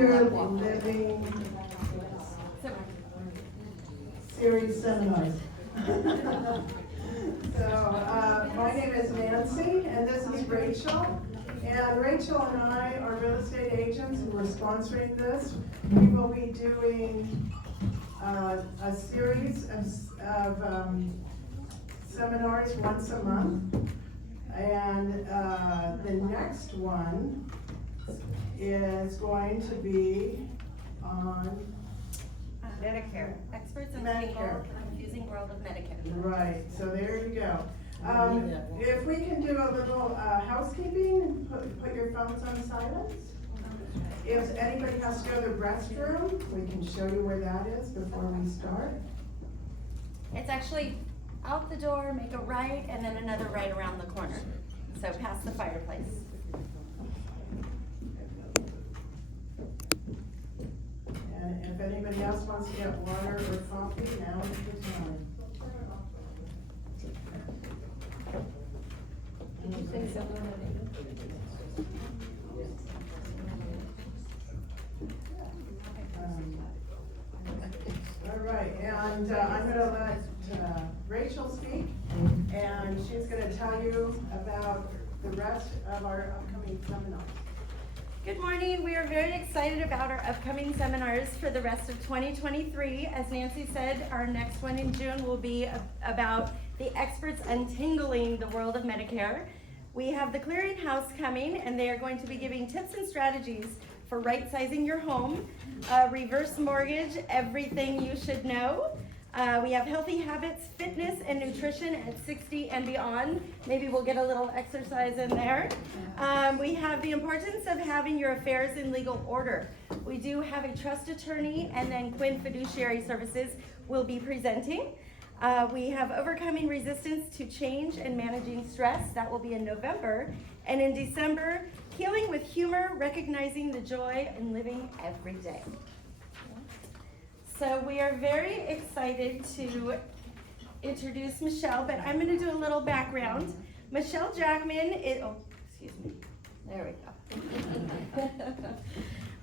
Healthier Living Series seminars. So, my name is Nancy, and this is Rachel. And Rachel and I are real estate agents who are sponsoring this. We will be doing a series of seminars once a month. And the next one is going to be on Medicare. Experts in the Medicare. confusing world of Medicare. Right, so there you go. If we can do a little housekeeping, put your phones on silence. If anybody has to go to the restroom, we can show you where that is before we start. It's actually out the door, make a right, and then another right around the corner. So past the fireplace. And if anybody else wants to get water or coffee, now is the time. All right, and I'm going to let Rachel speak, and she's going to tell you about the rest of our upcoming seminars. Good morning. We are very excited about our upcoming seminars for the rest of 2023. As Nancy said, our next one in June will be about the experts untangling the world of Medicare. We have the Clearinghouse coming, and they are going to be giving tips and strategies for right-sizing your home, reverse mortgage, everything you should know. We have healthy habits, fitness, and nutrition at 60 and beyond. Maybe we'll get a little exercise in there. We have the importance of having your affairs in legal order. We do have a trust attorney, and then Quinn Fiduciary Services will be presenting. We have overcoming resistance to change and managing stress. That will be in November. And in December, healing with humor, recognizing the joy in living every day. So we are very excited to introduce Michele, but I'm going to do a little background. Michele Jackman is, there we go.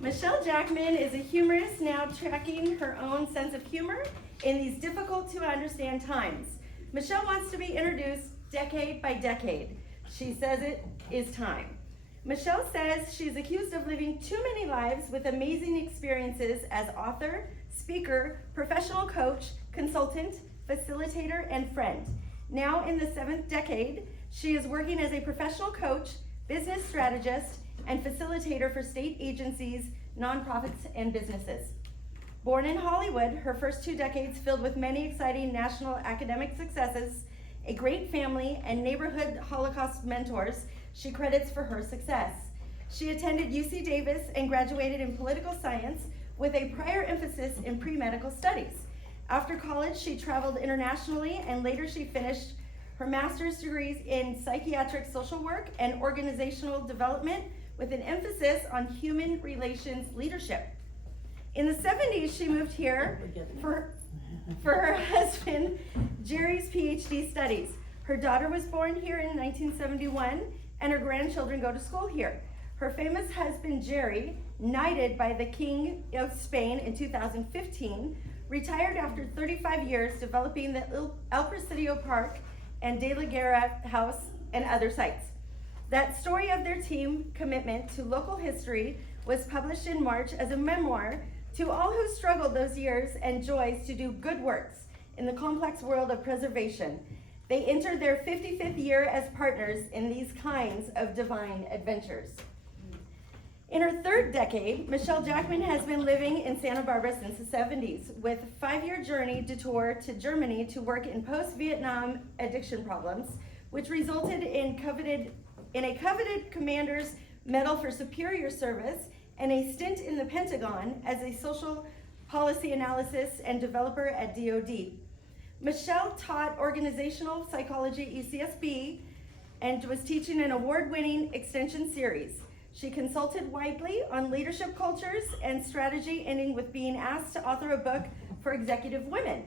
Michele Jackman is a humorist now tracking her own sense of humor in these difficult to understand times. Michele wants to be introduced decade by decade. She says it is time. Michele says she's accused of living too many lives with amazing experiences as author, speaker, professional coach, consultant, facilitator, and friend. Now in the 7th decade, she is working as a professional coach, business strategist, and facilitator for state agencies, nonprofits, and businesses. Born in Hollywood, her first 2 decades filled with many exciting national academic successes, a great family, and neighborhood Holocaust mentors she credits for her success. She attended UC Davis and graduated in political science with a prior emphasis in pre-medical studies. After college, she traveled internationally, and later she finished her master's degrees in psychiatric social work and organizational development with an emphasis on human relations leadership. In the 70s, she moved here for her husband, Jerry's PhD studies. Her daughter was born here in 1971, and her grandchildren go to school here. Her famous husband, Jerry, knighted by the King of Spain in 2015, retired after 35 years developing the El Presidio Park and De La Guerra House and other sites. That story of their team commitment to local history was published in March as a memoir to all who struggled those years and joys to do good works in the complex world of preservation. They entered their 55th year as partners in these kinds of divine adventures. In her 3rd decade, Michele Jackman has been living in Santa Barbara since the 70s, with a 5-year journey detour to Germany to work in post-Vietnam addiction problems, which resulted in a coveted Commander's Medal for Superior Service and a stint in the Pentagon as a social policy analysis and developer at DoD. Michele taught organizational psychology at UCSB and was teaching an award-winning extension series. She consulted widely on leadership cultures and strategy, ending with being asked to author a book for executive women.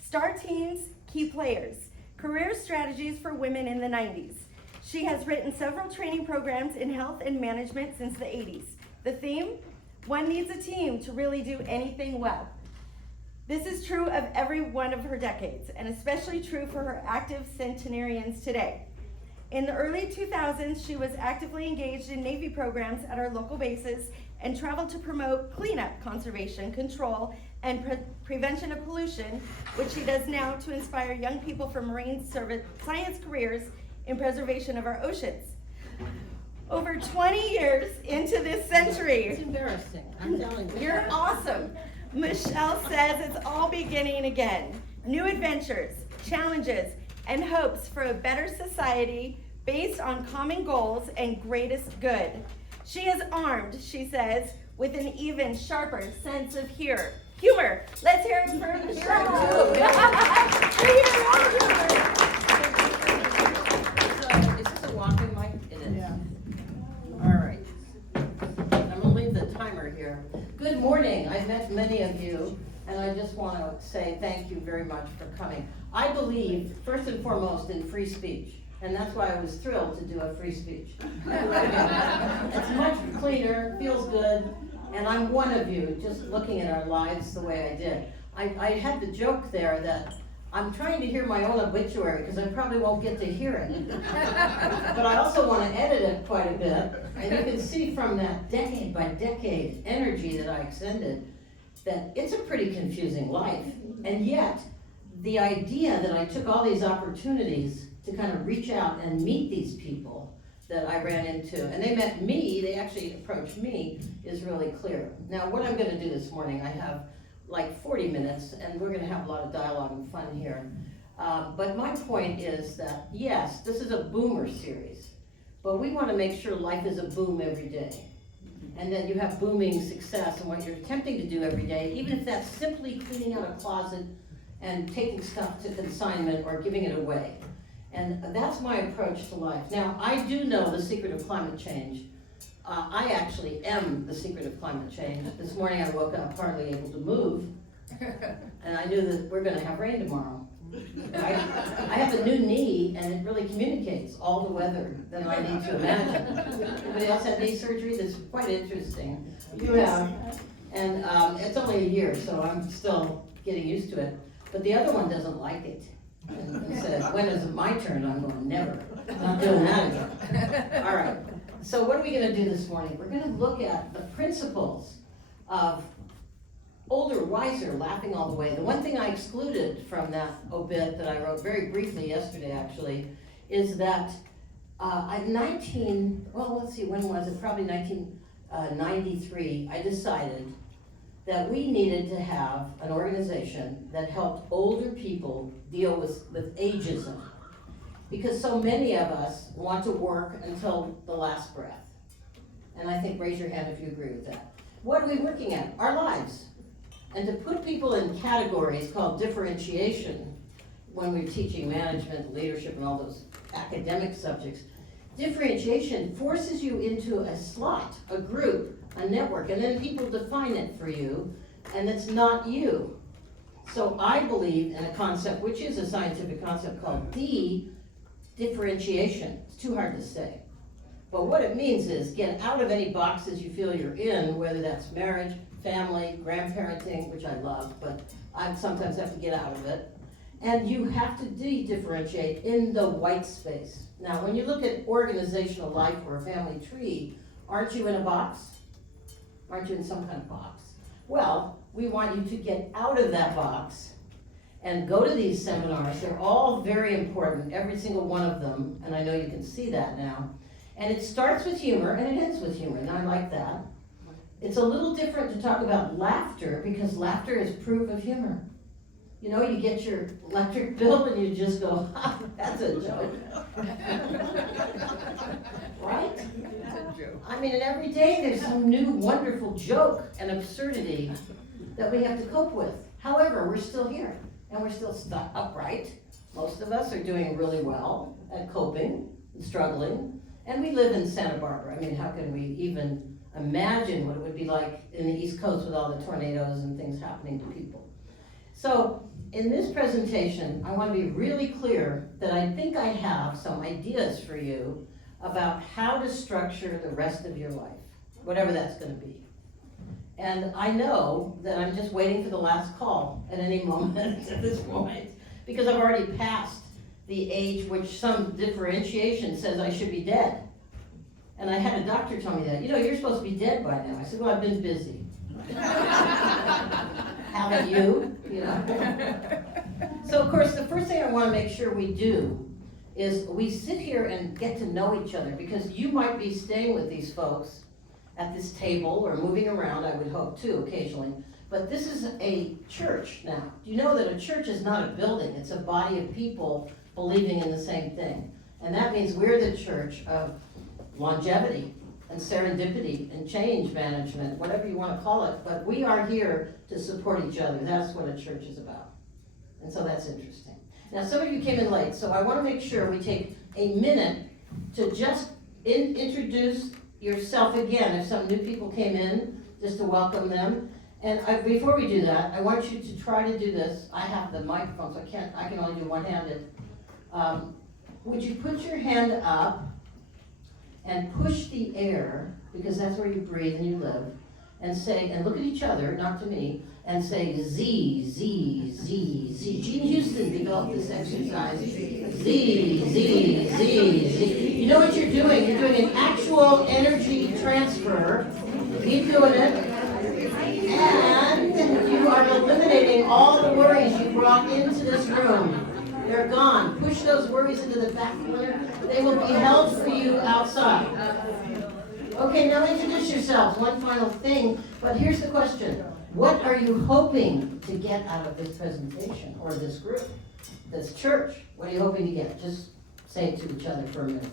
Star Teens, Key Players, Career Strategies for Women in the 90s. She has written several training programs in health and management since the 80s. The theme, One needs a team to really do anything well. This is true of every one of her decades, and especially true for her active centenarians today. In the early 2000s, she was actively engaged in Navy programs at our local bases and traveled to promote cleanup, conservation, control, and prevention of pollution, which she does now to inspire young people for marine science careers in preservation of our oceans. Over 20 years into this century. It's embarrassing, I'm telling you. You're awesome. Michele says it's all beginning again. New adventures, challenges, and hopes for a better society based on common goals and greatest good. She is armed, she says, with an even sharper sense of humor. Let's hear it for Michele. Is this a walking mic? It is. Yeah. All right. I'm gonna leave the timer here. Good morning. I've met many of you, and I just want to say thank you very much for coming. I believe, first and foremost, in free speech, and that's why I was thrilled to do a free speech. It's much cleaner, feels good, and I'm one of you, just looking at our lives the way I did. I had the joke there that I'm trying to hear my own obituary because I probably won't get to hear it. But I also want to edit it quite a bit. And you can see from that decade by decade energy that I extended that it's a pretty confusing life. And yet, the idea that I took all these opportunities to kind of reach out and meet these people that I ran into, and they met me, they actually approached me, is really clear. Now, what I'm going to do this morning, I have like 40 minutes, and we're going to have a lot of dialogue and fun here. But my point is that, yes, this is a boomer series, but we want to make sure life is a boom every day. And that you have booming success in what you're attempting to do every day, even if that's simply cleaning out a closet and taking stuff to consignment or giving it away. And that's my approach to life. Now, I do know the secret of climate change. I actually am the secret of climate change. This morning I woke up hardly able to move, and I knew that we're gonna have rain tomorrow. I have a new knee, and it really communicates all the weather that I need to imagine. Anybody else had knee surgery? That's quite interesting. You have, and it's only a year, so I'm still getting used to it. But the other one doesn't like it, and says, when is it my turn? I'm going, never. I'm not doing that again. All right. So what are we gonna do this morning? We're gonna look at the principles of older, wiser, laughing all the way. The one thing I excluded from that obit that I wrote very briefly yesterday actually, is that when was it? Probably 1993, I decided that we needed to have an organization that helped older people deal with ageism. Because so many of us want to work until the last breath. And I think, raise your hand if you agree with that. What are we working at? Our lives. And to put people in categories called differentiation, when we're teaching management, leadership, and all those academic subjects, differentiation forces you into a slot, a group, a network, and then people define it for you, and it's not you. So I believe in a concept, which is a scientific concept called differentiation. It's too hard to say. But what it means is get out of any boxes you feel you're in, whether that's marriage, family, grandparenting, which I love, but I sometimes have to get out of it. And you have to differentiate in the white space. Now, when you look at organizational life or a family tree, aren't you in a box? Aren't you in some kind of box? Well, we want you to get out of that box and go to these seminars. They're all very important, every single one of them, and I know you can see that now. And it starts with humor and it ends with humor, and I like that. It's a little different to talk about laughter, because laughter is proof of humor. You know, you get your electric bill and you just go, ha, that's a joke. Right? I mean, and every day there's some new wonderful joke and absurdity that we have to cope with. However, we're still here, and we're still stuck upright. Most of us are doing really well at coping and struggling, and we live in Santa Barbara. I mean, how can we even imagine what it would be like in the East Coast with all the tornadoes and things happening to people? So, in this presentation, I want to be really clear that I think I have some ideas for you about how to structure the rest of your life, whatever that's going to be. And I know that I'm just waiting for the last call at any moment at this point, because I've already passed the age which some differentiation says I should be dead. And I had a doctor tell me that, you're supposed to be dead by now. I said, well, I've been busy. Haven't you? So of course, the first thing I want to make sure we do is we sit here and get to know each other, because you might be staying with these folks at this table or moving around, I would hope too, occasionally. But this is a church now. Do you know that a church is not a building? It's a body of people believing in the same thing. And that means we're the church of longevity and serendipity and change management, whatever you want to call it. But we are here to support each other. That's what a church is about. And so that's interesting. Now, some of you came in late, so I want to make sure we take a minute to just introduce yourself again. If some new people came in, just to welcome them. And before we do that, I want you to try to do this. I have the microphone, so I can only do one-handed. Would you put your hand up and push the air, because that's where you breathe and you live, and say, and look at each other, not to me, and say Z, Z, Z, Z. Gene Houston developed this exercise. Z, Z, Z, Z. You know what you're doing? You're doing an actual energy transfer. Keep doing it. And you are eliminating all the worries you brought into this room. They're gone. Push those worries into the back corner. They will be held for you outside. Okay, now introduce yourselves. One final thing, but here's the question. What are you hoping to get out of this presentation, or this group, this church? What are you hoping to get? Just say it to each other for a minute.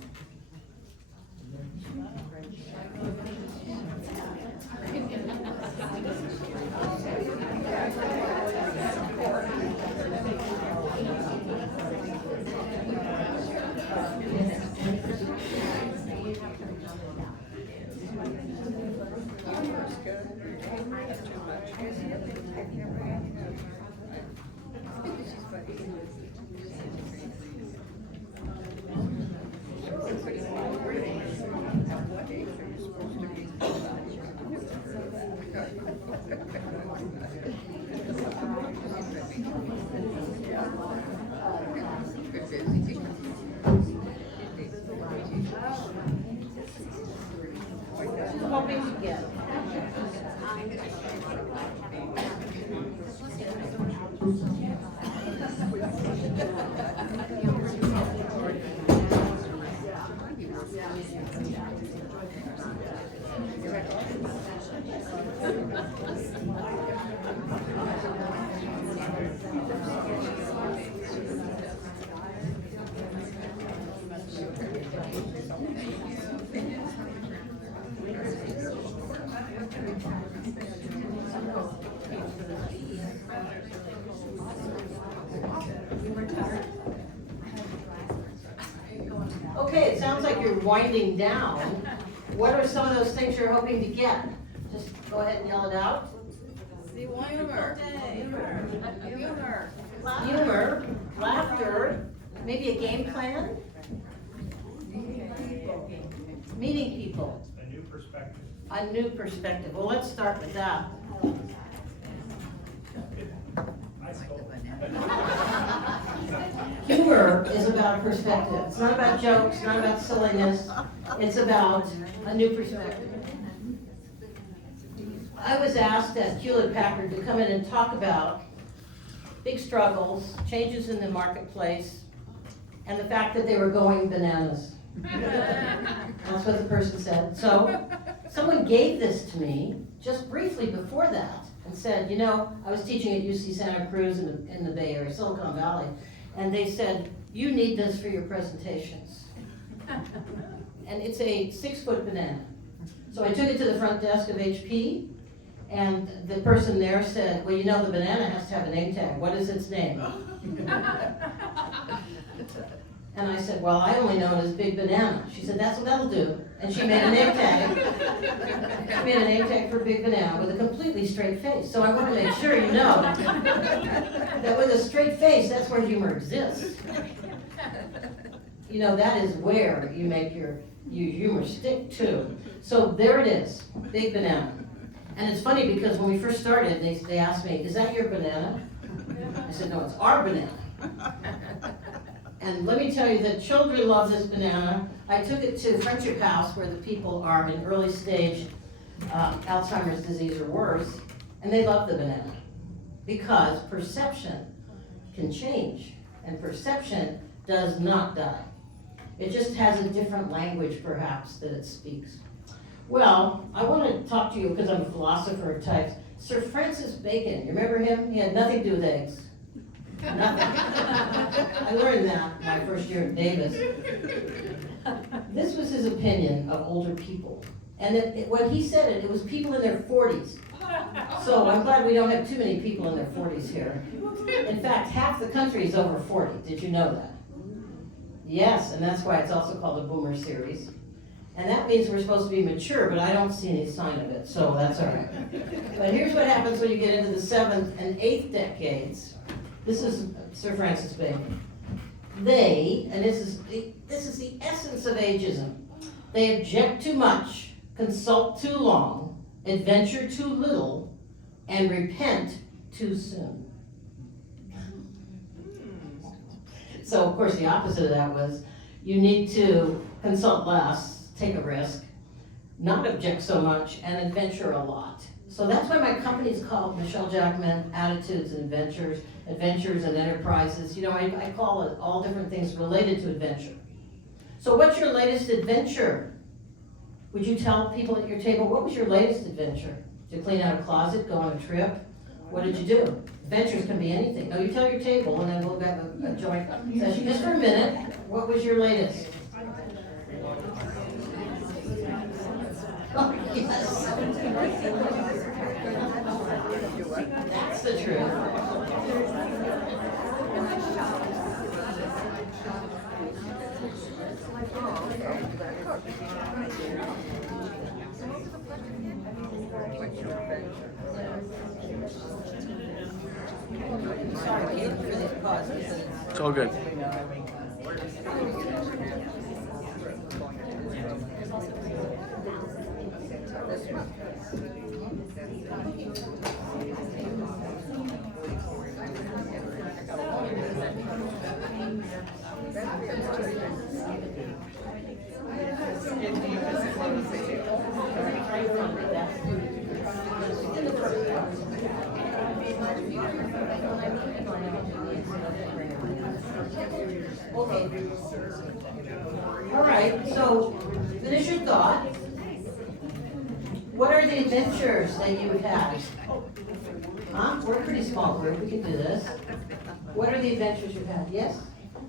Hoping to get. Okay, it sounds like you're winding down. What are some of those things you're hoping to get? Just go ahead and yell it out. Humor. Humor, laughter, maybe a game plan? Meeting people. A new perspective. A new perspective. Well, let's start with that. I stole Humor is about perspective. It's not about jokes, not about silliness. It's about a new perspective. I was asked at Hewlett-Packard to come in and talk about big struggles, changes in the marketplace, and the fact that they were going bananas. That's what the person said. So someone gave this to me just briefly before that and said, I was teaching at UC Santa Cruz in the Bay Area, Silicon Valley, and they said, you need this for your presentations. And it's a 6-foot banana. So I took it to the front desk of HP, and the person there said, well, the banana has to have a name tag. What is its name? And I said, well, I only know it as Big Banana. She said, that's what that'll do. And she made a name tag. She made a name tag for Big Banana with a completely straight face. So I want to make sure you know that with a straight face, that's where humor exists. That is where you make your humor stick too. So there it is, Big Banana. And it's funny because when we first started, they asked me, is that your banana? I said, no, it's our banana. And let me tell you that children love this banana. I took it to Friendship House where the people are in early stage Alzheimer's disease or worse, and they love the banana because perception can change, and perception does not die. It just has a different language perhaps that it speaks. Well, I want to talk to you because I'm a philosopher of types. Sir Francis Bacon, you remember him? He had nothing to do with eggs. Nothing. I learned that my first year at Davis. This was his opinion of older people. And when he said it, it was people in their 40s. So I'm glad we don't have too many people in their 40s here. In fact, half the country is over 40. Did you know that? Yes, and that's why it's also called a boomer series. And that means we're supposed to be mature, but I don't see any sign of it, so that's all right. But here's what happens when you get into the 7th and 8th decades. This is Sir Francis Bacon. They, and this is the essence of ageism, they object too much, consult too long, adventure too little, and repent too soon. So of course the opposite of that was, you need to consult less, take a risk, not object so much, and adventure a lot. So that's why my company is called Michele Jackman Attitudes and Adventures, Adventures and Enterprises. You know, I call it all different things related to adventure. So what's your latest adventure? Would you tell people at your table, what was your latest adventure? Did you clean out a closet, go on a trip? What did you do? Adventures can be anything. No, you tell your table and then we'll have a joint session. Just for a minute, what was your latest? Oh, yes. That's the truth. Sorry, Kate, for this pause. It's all good. Okay. All right, so finish your thought. What are the adventures that you've had? Huh? We're a pretty small group, we can do this. What are the adventures you've had? Yes?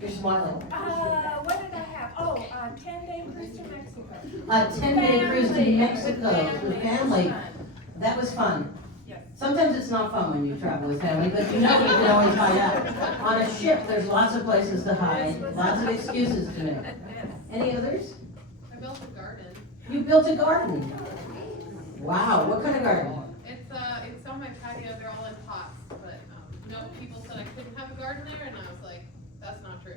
You're smiling. What did I have? Oh, 10-day cruise to Mexico. A 10-day cruise to Mexico with family. That was fun. Yes. Sometimes it's not fun when you travel with family, but you know you can always hide out. On a ship, there's lots of places to hide, lots of excuses to make. Any others? I built a garden. You built a garden. Wow, what kind of garden? It's on my patio. They're all in pots, but no, people said I couldn't have a garden there, and I was like, that's not true.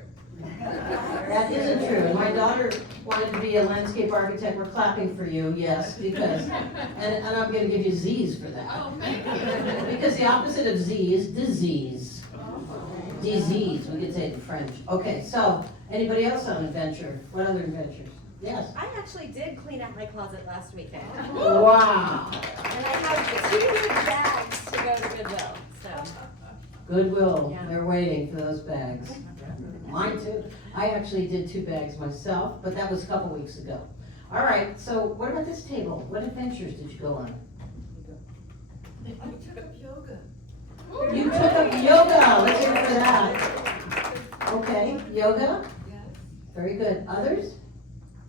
That isn't true. And my daughter wanted to be a landscape architect. We're clapping for you, yes, because, and I'm going to give you Z's for that. Oh, thank you. Because the opposite of Z is disease. Disease, we could say it in French. Okay, so anybody else on adventure? What other adventures? Yes. I actually did clean out my closet last weekend. Wow. And I have 2 new bags to go to Goodwill, so. Goodwill, Yeah. they're waiting for those bags. Mine too. I actually did 2 bags myself, but that was a couple weeks ago. All right, so what about this table? What adventures did you go on? I took up yoga. You took up yoga. Let's hear it for that. Okay, yoga? Yes. Very good. Others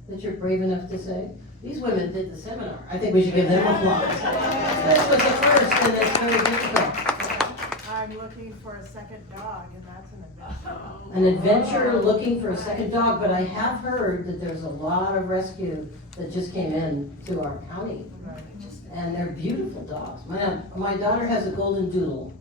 that you're brave enough to say? These women did the seminar. I think we should give them applause. This was the first and it's very difficult. I'm looking for a second dog, and that's an adventure. An adventure looking for a second dog, but I have heard that there's a lot of rescue that just came in to our county. And they're beautiful dogs. My daughter has a golden doodle.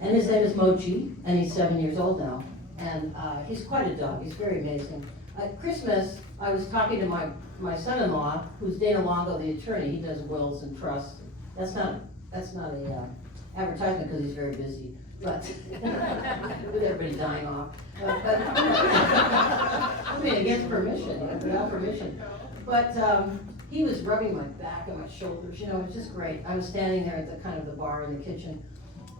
And his name is Mochi, and he's 7 years old now. And he's quite a dog, he's very amazing. At Christmas, I was talking to my son-in-law, who's Dana Longo, the attorney. He does wills and trusts. That's not a advertisement because he's very busy, but with everybody dying off. I mean, it gets permission, without permission. But he was rubbing my back and my shoulders, it was just great. I was standing there at the kind of the bar in the kitchen.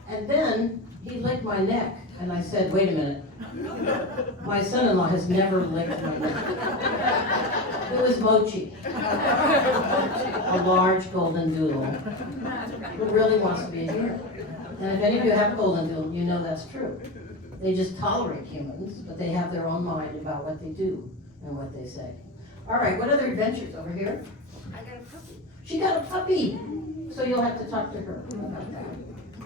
And then he licked my neck, and I said, wait a minute. My son-in-law has never licked my neck. It was Mochi, a large golden doodle who really wants to be a hero. And if any of you have a golden doodle, you know that's true. They just tolerate humans, but they have their own mind about what they do and what they say. All right, what other adventures over here? I got a puppy, She got a puppy, so you'll have to talk to her about that.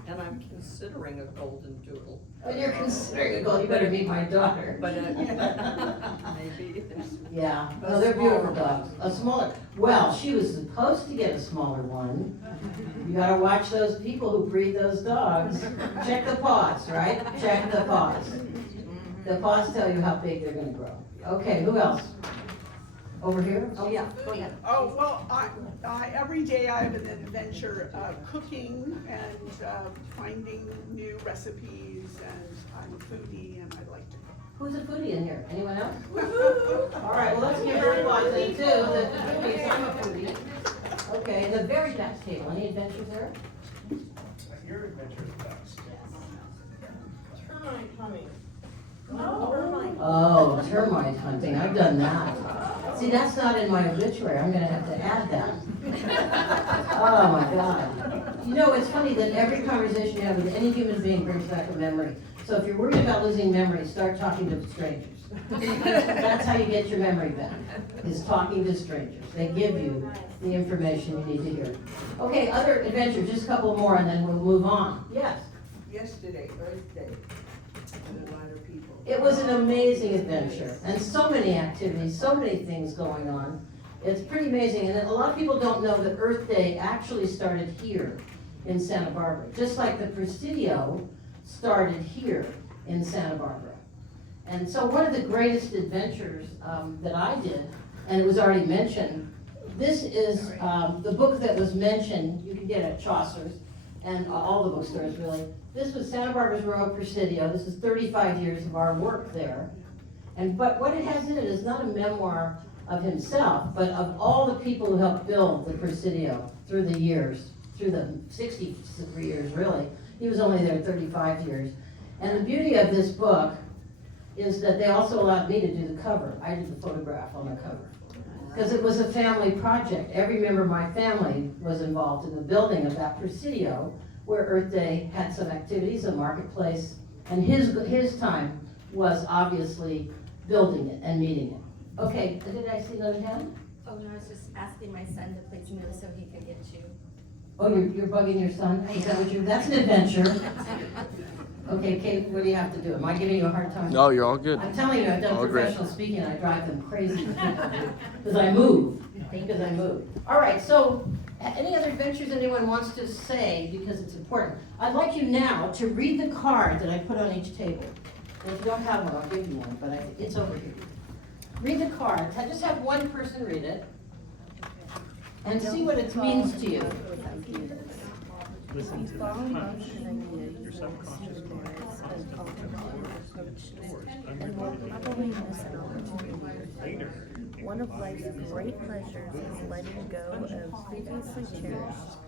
and I'm considering a golden doodle. When you're considering a goal, you better meet my daughter. But maybe it's. Yeah, no, they're beautiful dogs. A smaller, well, she was supposed to get a smaller one. You gotta watch those people who breed those dogs. Check the paws, right? Check the paws. The paws tell you how big they're gonna grow. Okay, who else? Over here? Oh, yeah, go ahead. Oh, well, every day I have an adventure of cooking and finding new recipes, and I'm a foodie and I like to cook. Who's a foodie in here? Anyone else? All right, well, let's give her a applause then too. The foodies, I'm a foodie. Okay, the very next table, any adventures there? Your adventure is best. Termite humming. Oh, termite hunting, I've done that. See, that's not in my obituary, I'm gonna have to add that. Oh my God. It's funny that every conversation you have with any human being brings back a memory. So if you're worried about losing memory, start talking to strangers. That's how you get your memory back, is talking to strangers. They give you the information you need to hear. Okay, other adventures, just a couple more and then we'll move on. Yes? Yesterday, Earth Day, and a lot of people. It was an amazing adventure, and so many activities, so many things going on. It's pretty amazing, and a lot of people don't know that Earth Day actually started here in Santa Barbara, just like the Presidio started here in Santa Barbara. And so one of the greatest adventures that I did, and it was already mentioned, this is the book that was mentioned, you can get it at Chaucer's, and all the bookstores really. This was Santa Barbara's Rural Presidio. This is 35 years of our work there. But what it has in it is not a memoir of himself, but of all the people who helped build the Presidio through the years, through the 63 years really. He was only there 35 years. And the beauty of this book is that they also allowed me to do the cover. I did the photograph on the cover. Because it was a family project. Every member of my family was involved in the building of that Presidio, where Earth Day had some activities, a marketplace, and his time was obviously building it and meeting it. Okay, did I see another hand? Oh, no, I was just asking my son to please move so he could get you. Oh, you're bugging your son? Is that what that's an adventure. Okay, Kate, what do you have to do? Am I giving you a hard time? No, you're all good. I'm telling you, I've done All great. professional speaking, and I drive them crazy. Because I move. All right, so any other adventures anyone wants to say, because it's important? I'd like you now to read the card that I put on each table. And if you don't have one, I'll give you one, but it's over here. Read the card. Just have one person read it. And see what it means to you. Listen to the punch. Your subconscious mind later. One of life's great pleasures is letting go of previously cherished,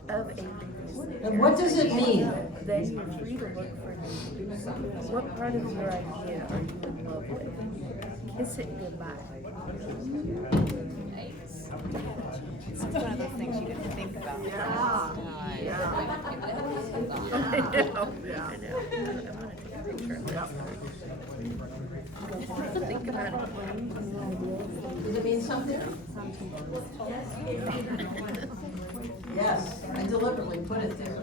And what does it mean? Then you're free to look for new. What part of your idea are you in love with? Kiss it goodbye. This is one of those things you didn't think about. I know. I want to take a picture of that. Think about it. Does it mean something? Yes, I deliberately put it there.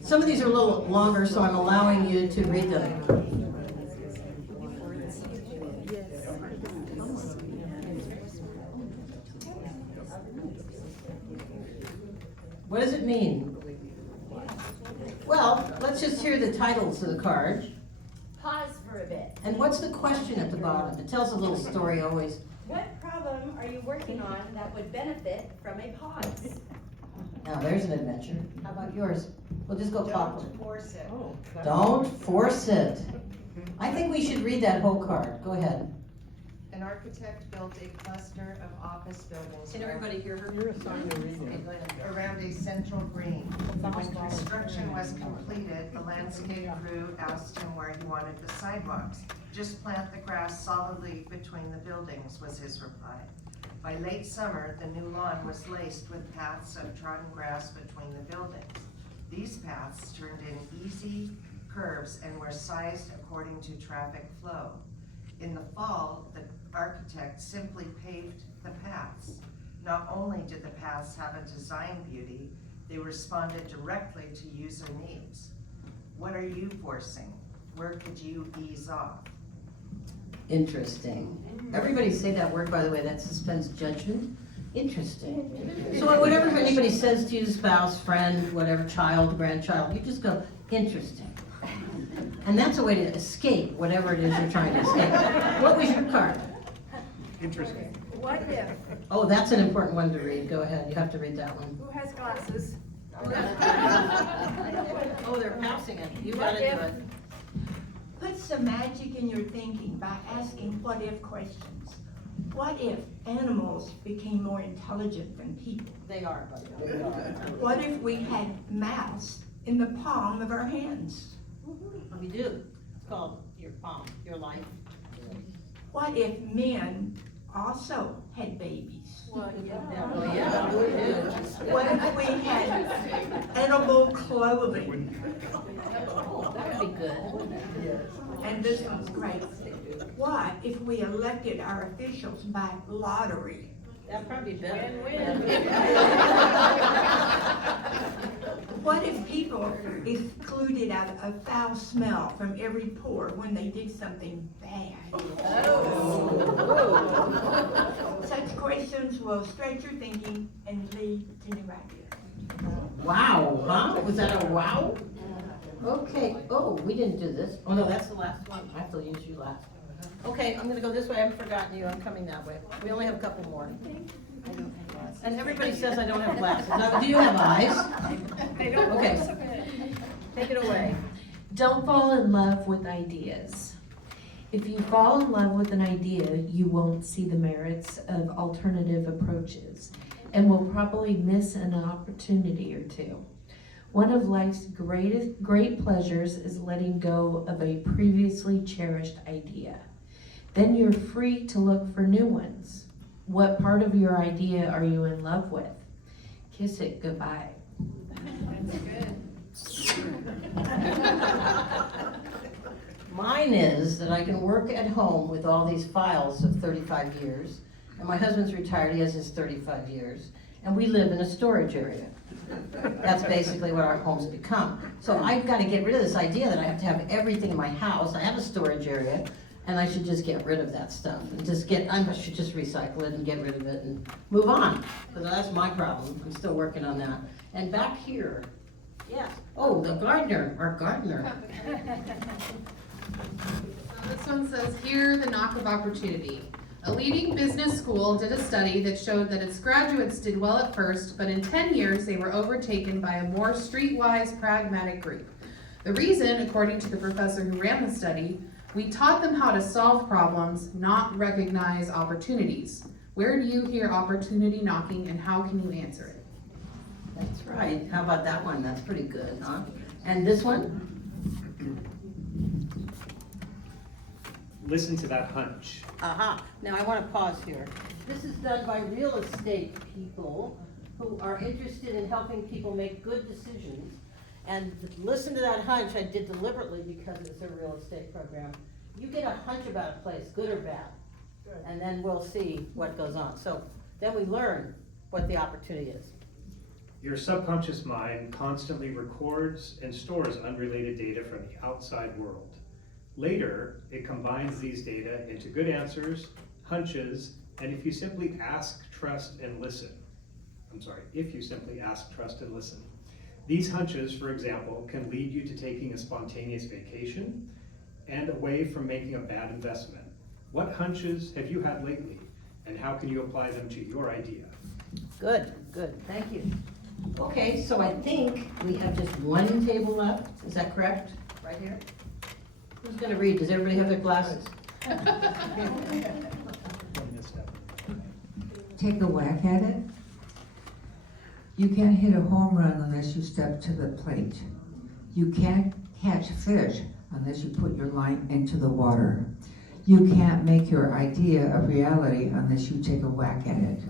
Some of these are a little longer, so I'm allowing you to read them. What does it mean? Well, let's just hear the titles of the card. And what's the question at the bottom? It tells a little story always. What problem are you working on that would benefit from a pause? Now, there's an adventure. How about yours? We'll just go clockwise. Don't force it. Don't force it. I think we should read that whole card. Go ahead. An architect built a cluster of office buildings. Can everybody hear her? You're assigned to read it. Around a central green. When construction was completed, the landscape crew asked him where he wanted the sidewalks. Just plant the grass solidly between the buildings, was his reply. By late summer, the new lawn was laced with paths of trodden grass between the buildings. These paths turned in easy curves and were sized according to traffic flow. In the fall, the architect simply paved the paths. Not only did the paths have a design beauty, they responded directly to user needs. What are you forcing? Where could you ease off? Interesting. Everybody say that word, by the way, that suspends judgment. Interesting. So whatever anybody says to you, spouse, friend, whatever, child, grandchild, you just go, interesting. And that's a way to escape whatever it is you're trying to escape. What was your card? Interesting. What if, Oh, that's an important one to read. Go ahead, you have to read that one. who has glasses? Oh, they're passing it. You gotta do it. Put some magic in your thinking by asking what-if questions. What if animals became more intelligent than people? They are, buddy. They are. What if we had maps in the palm of our hands? We do. It's called your palm, your life. What if men also had babies? Well, yeah, we do. What if we had edible clothing? Oh, that would be good. And this one's great. What if we elected our officials by lottery? That'd probably be better. What if people excluded out a foul smell from every pore when they did something bad? Such questions will stretch your thinking and lead to new ideas. Wow, huh? Was that a wow? Okay, oh, we didn't do this. Oh, no, that's the last one. I have to use you last. Okay, I'm gonna go this way. I haven't forgotten you. I'm coming that way. We only have a couple more. And everybody says I don't have glasses. Now, do you have eyes? They don't Okay. work so good. Take it away. Don't fall in love with ideas. If you fall in love with an idea, you won't see the merits of alternative approaches and will probably miss an opportunity or two. One of life's great pleasures is letting go of a previously cherished idea. Then you're free to look for new ones. What part of your idea are you in love with? Kiss it goodbye. That's good. Mine is that I can work at home with all these files of 35 years, and my husband's retired, he has his 35 years, and we live in a storage area. That's basically what our homes become. So I've got to get rid of this idea that I have to have everything in my house. I have a storage area, and I should just get rid of that stuff and I should just recycle it and get rid of it and move on. Because that's my problem. I'm still working on that. And back here, yes. Oh, the gardener, our gardener. This one says, "Hear the knock of opportunity. A leading business school did a study that showed that its graduates did well at first, but in 10 years they were overtaken by a more streetwise, pragmatic group. The reason, according to the professor who ran the study, we taught them how to solve problems, not recognize opportunities. Where do you hear opportunity knocking and how can you answer it?" That's right. How about that one? That's pretty good, huh? And this one? Listen to that hunch. Aha. Now I want to pause here. This is done by real estate people who are interested in helping people make good decisions. And listen to that hunch I did deliberately because it's a real estate program. You get a hunch about a place, good or bad, and then we'll see what goes on. So then we learn what the opportunity is. Your subconscious mind constantly records and stores unrelated data from the outside world. Later, it combines these data into good answers, hunches, and if you simply ask, trust, and listen. These hunches, for example, can lead you to taking a spontaneous vacation, and away from making a bad investment. What hunches have you had lately, and how can you apply them to your idea? Good, thank you. Okay, so I think we have just one table left, is that correct? Right here? Who's gonna read? Does everybody have their glasses? Take a whack at it. You can't hit a home run unless you step to the plate. You can't catch fish unless you put your line into the water. You can't make your idea a reality unless you take a whack at it.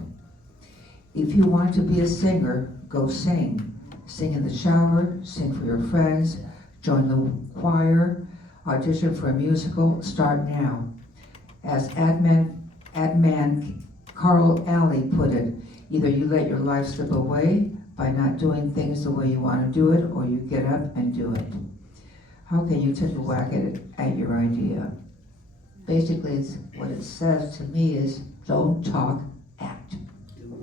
If you want to be a singer, go sing. Sing in the shower, sing for your friends, join the choir, audition for a musical, start now. As ad man Carl Alley put it, either you let your life slip away by not doing things the way you want to do it, or you get up and do it. How can you take a whack at your idea? Basically, what it says to me is, don't talk, act.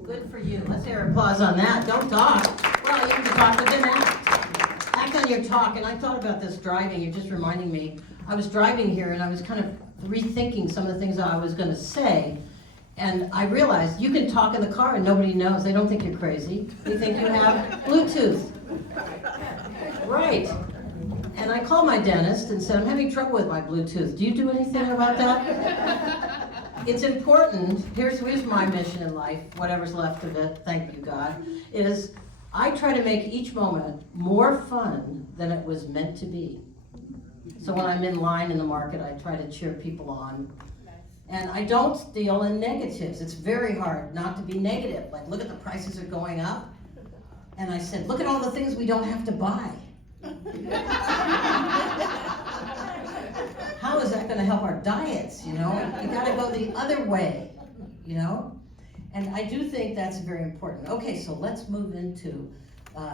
Good for you. Let's hear applause on that. Don't talk. Well, you can talk, but then act. Act on your talk. And I thought about this driving. You're just reminding me. I was driving here and I was kind of rethinking some of the things I was going to say. And I realized you can talk in the car and nobody knows. They don't think you're crazy. They think you have Bluetooth. Right. And I called my dentist and said, I'm having trouble with my Bluetooth. Do you do anything about that? It's important. Here's my mission in life, whatever's left of it, thank you God, is I try to make each moment more fun than it was meant to be. So when I'm in line in the market, I try to cheer people on. And I don't deal in negatives. It's very hard not to be negative. Like, look at the prices are going up. And I said, look at all the things we don't have to buy. How is that going to help our diets, you know? You got to go the other way, you know? And I do think that's very important. Okay, so let's move into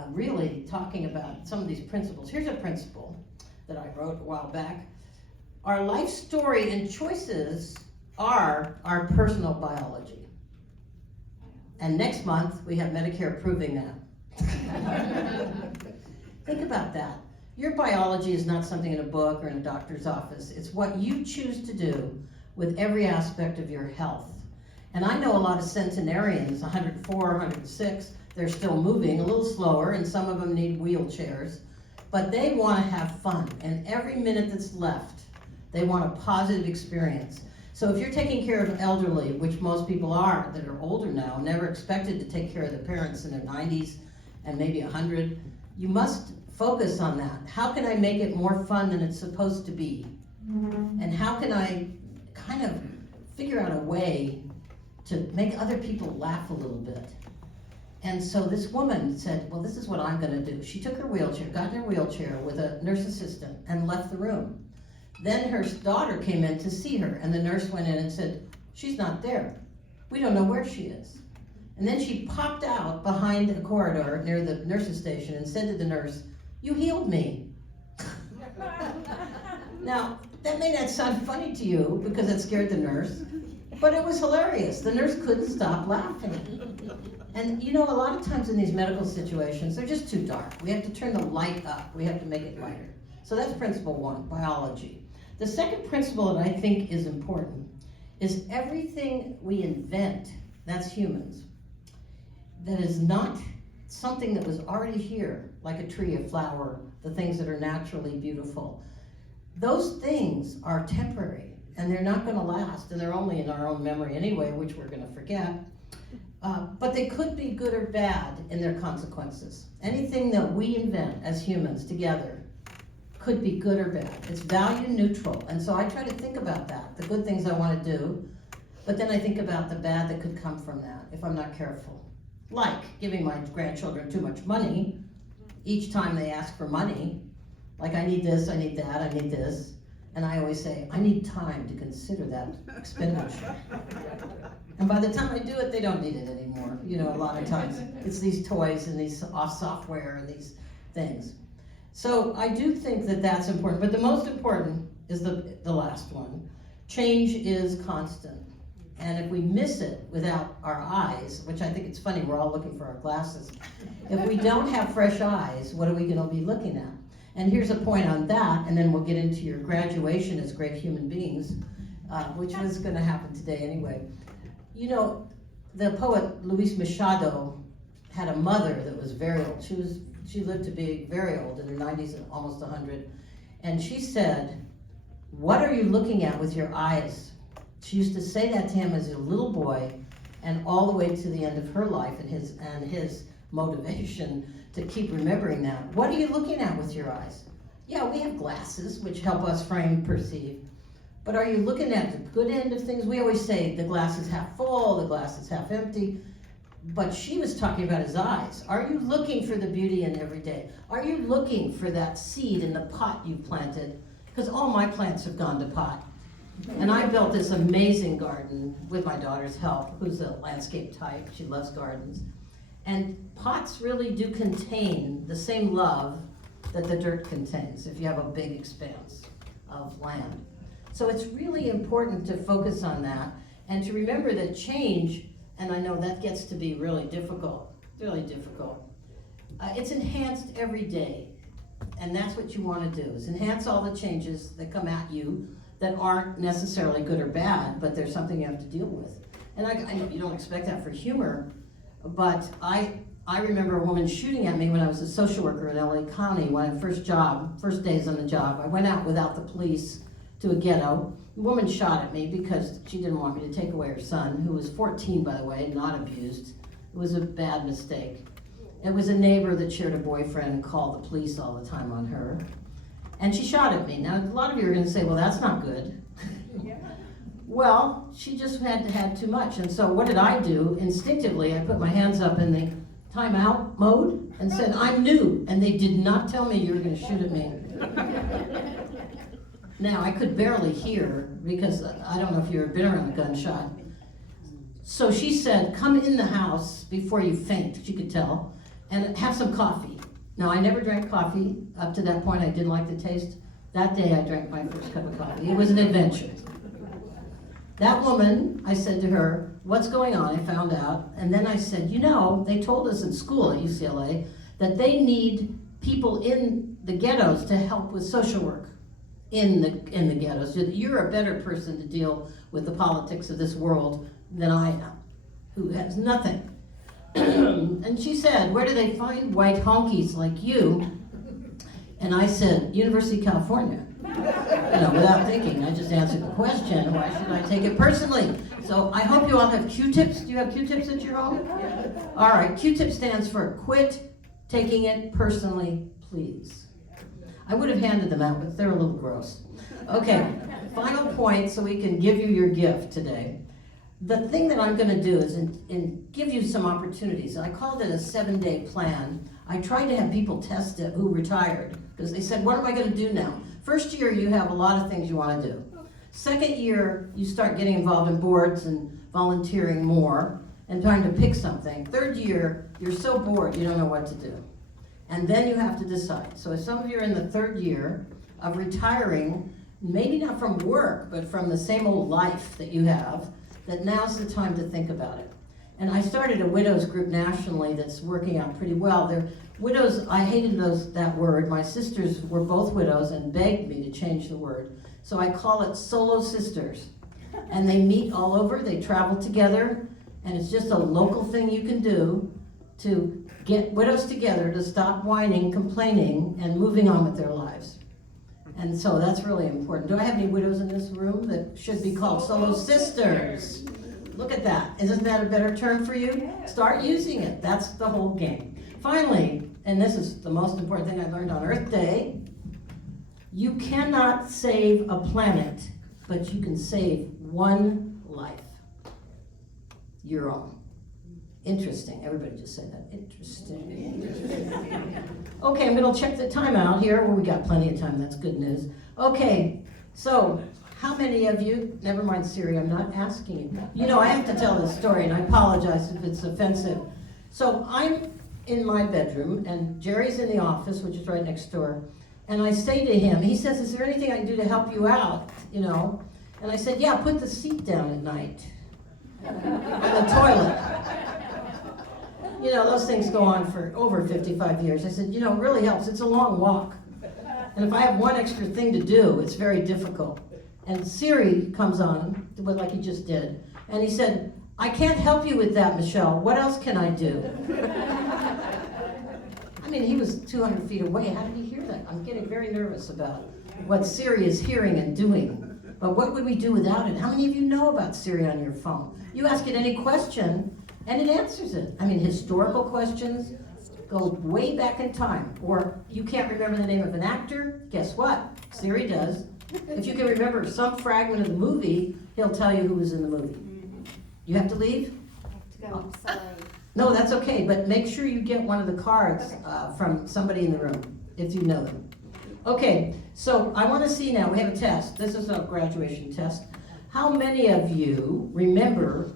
really talking about some of these principles. Here's a principle that I wrote a while back. Our life story and choices are our personal biology. And next month, we have Medicare proving that. Think about that. Your biology is not something in a book or in a doctor's office. It's what you choose to do with every aspect of your health. And I know a lot of centenarians, 104, 106, they're still moving a little slower, and some of them need wheelchairs, but they want to have fun. And every minute that's left, they want a positive experience. So if you're taking care of elderly, which most people are that are older now, never expected to take care of their parents in their 90s and maybe 100, you must focus on that. How can I make it more fun than it's supposed to be? And how can I kind of figure out a way to make other people laugh a little bit? And so this woman said, well, this is what I'm gonna do. She took her wheelchair, got in her wheelchair with a nurse assistant and left the room. Then her daughter came in to see her, and the nurse went in and said, she's not there. We don't know where she is. And then she popped out behind a corridor near the nurse's station and said to the nurse, you healed me. Now, that may not sound funny to you because it scared the nurse, but it was hilarious. The nurse couldn't stop laughing. And you know, a lot of times in these medical situations, they're just too dark. We have to turn the light up. We have to make it lighter. So that's principle one, biology. The second principle that I think is important is everything we invent, that's humans, that is not something that was already here, like a tree, a flower, the things that are naturally beautiful. Those things are temporary, and they're not gonna last, and they're only in our own memory anyway, which we're gonna forget. But they could be good or bad in their consequences. Anything that we invent as humans together could be good or bad. It's value neutral, and so I try to think about that, the good things I wanna do, but then I think about the bad that could come from that if I'm not careful. Like giving my grandchildren too much money each time they ask for money. Like, I need this, I need that, I need this. And I always say, I need time to consider that expenditure. And by the time I do it, they don't need it anymore. You know, a lot of times it's these toys and these software and these things. So I do think that that's important, but the most important is the last one. Change is constant. And if we miss it without our eyes, which I think it's funny, we're all looking for our glasses. If we don't have fresh eyes, what are we gonna be looking at? And here's a point on that, and then we'll get into your graduation as great human beings, which was gonna happen today anyway. You know, the poet Luis Machado had a mother that was very old. She lived to be very old, in her 90s and almost 100. And she said, "What are you looking at with your eyes?" She used to say that to him as a little boy, and all the way to the end of her life, and his motivation to keep remembering that. What are you looking at with your eyes? Yeah, we have glasses, which help us frame, perceive. But are you looking at the good end of things? We always say the glass is half full, the glass is half empty. But she was talking about his eyes. Are you looking for the beauty in every day? Are you looking for that seed in the pot you planted? Because all my plants have gone to pot. And I built this amazing garden with my daughter's help, who's a landscape type. She loves gardens. And pots really do contain the same love that the dirt contains if you have a big expanse of land. So it's really important to focus on that and to remember that change, and I know that gets to be really difficult, it's enhanced every day. And that's what you want to do, is enhance all the changes that come at you that aren't necessarily good or bad, but there's something you have to deal with. And I know you don't expect that for humor, but I remember a woman shooting at me when I was a social worker in LA County, when I first days on the job. I went out without the police to a ghetto. The woman shot at me because she didn't want me to take away her son, who was 14, by the way, not abused. It was a bad mistake. It was a neighbor that shared a boyfriend and called the police all the time on her. And she shot at me. Now, a lot of you are going to say, well, that's not good. Well, she just had too much. And so what did I do? Instinctively, I put my hands up in the timeout mode and said, I'm new. And they did not tell me you were going to shoot at me. Now, I could barely hear because I don't know if you've ever been around a gunshot. So she said, come in the house before you faint, she could tell, and have some coffee. Now, I never drank coffee. Up to that point, I didn't like the taste. That day, I drank my first cup of coffee. It was an adventure. That woman, I said to her, what's going on? I found out. And then I said, you know, they told us in school at UCLA that they need people in the ghettos to help with social work in the ghettos. You're a better person to deal with the politics of this world than I am, who has nothing. And she said, where do they find white honkies like you? And I said, University of California. You know, without thinking, I just answered the question. Why should I take it personally? So I hope you all have Q-tips. Do you have Q-tips at your home? All right, Q-tip stands for quit taking it personally, please. I would have handed them out, but they're a little gross. Okay, final point so we can give you your gift today. The thing that I'm going to do is give you some opportunities. I called it a 7-day plan. I tried to have people test it who retired because they said, what am I going to do now? First year, you have a lot of things you want to do. Second year, you start getting involved in boards and volunteering more and trying to pick something. Third year, you're so bored you don't know what to do. And then you have to decide. So if some of you are in the third year of retiring, maybe not from work, but from the same old life that you have, that now's the time to think about it. And I started a widows group nationally that's working out pretty well. They're widows, I hated that word. My sisters were both widows and begged me to change the word. So I call it solo sisters. And they meet all over, they travel together, and it's just a local thing you can do to get widows together to stop whining, complaining, and moving on with their lives. And so that's really important. Do I have any widows in this room that should be called solo sisters? Look at that. Isn't that a better term for you? Start using it. That's the whole game. Finally, and this is the most important thing I learned on Earth Day, you cannot save a planet, but you can save one life. Your own. Interesting. Everybody just said that. Interesting. Okay, I'm going to check the time out here. Well, we got plenty of time. That's good news. Okay, so how many of you, never mind Siri, I'm not asking you. You know, I have to tell this story, and I apologize if it's offensive. So I'm in my bedroom, and Jerry's in the office, which is right next door, and I say to him, he says, is there anything I can do to help you out, you know? And I said, yeah, put the seat down at night on the toilet. You know, those things go on for over 55 years. I said, you know, it really helps. It's a long walk. And if I have one extra thing to do, it's very difficult. And Siri comes on, like he just did, and he said, I can't help you with that, Michelle. What else can I do? I mean, he was 200 feet away. How did he hear that? I'm getting very nervous about what Siri is hearing and doing. But what would we do without it? How many of you know about Siri on your phone? You ask it any question, and it answers it. I mean, historical questions go way back in time. Or you can't remember the name of an actor? Guess what? Siri does. If you can remember some fragment of the movie, he'll tell you who was in the movie. You have to leave? I have to go, sorry. No, that's okay, but make sure you get one of the cards from somebody in the room, if you know them. Okay, so I want to see now, we have a test. This is a graduation test. How many of you remember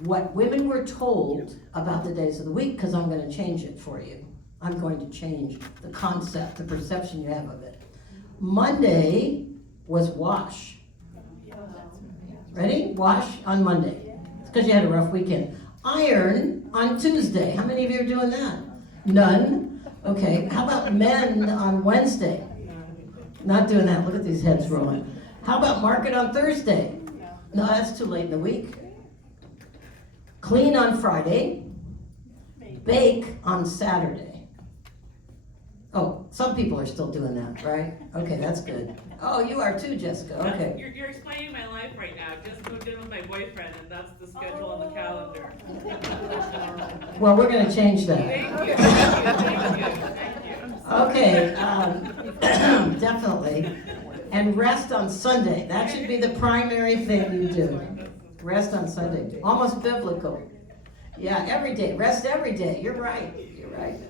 what women were told about the days of the week? Because I'm going to change it for you. I'm going to change the concept, the perception you have of it. Monday was wash. Ready? Wash on Monday. It's because you had a rough weekend. Iron on Tuesday. How many of you are doing that? None? Okay. How about mend on Wednesday? Not doing that. Look at these heads rolling. How about market on Thursday? No, that's too late in the week. Clean on Friday. Bake on Saturday. Oh, some people are still doing that, right? Okay, that's good. Oh, you are too, Jessica. Okay. You're explaining my life right now. Just moved in with my boyfriend, and that's the schedule on the calendar. Well, we're going to change that. Thank you. Thank you. Thank you. Okay, definitely. And rest on Sunday. That should be the primary thing you do. Rest on Sunday. Almost biblical. Yeah, every day. Rest every day. You're right. You're right.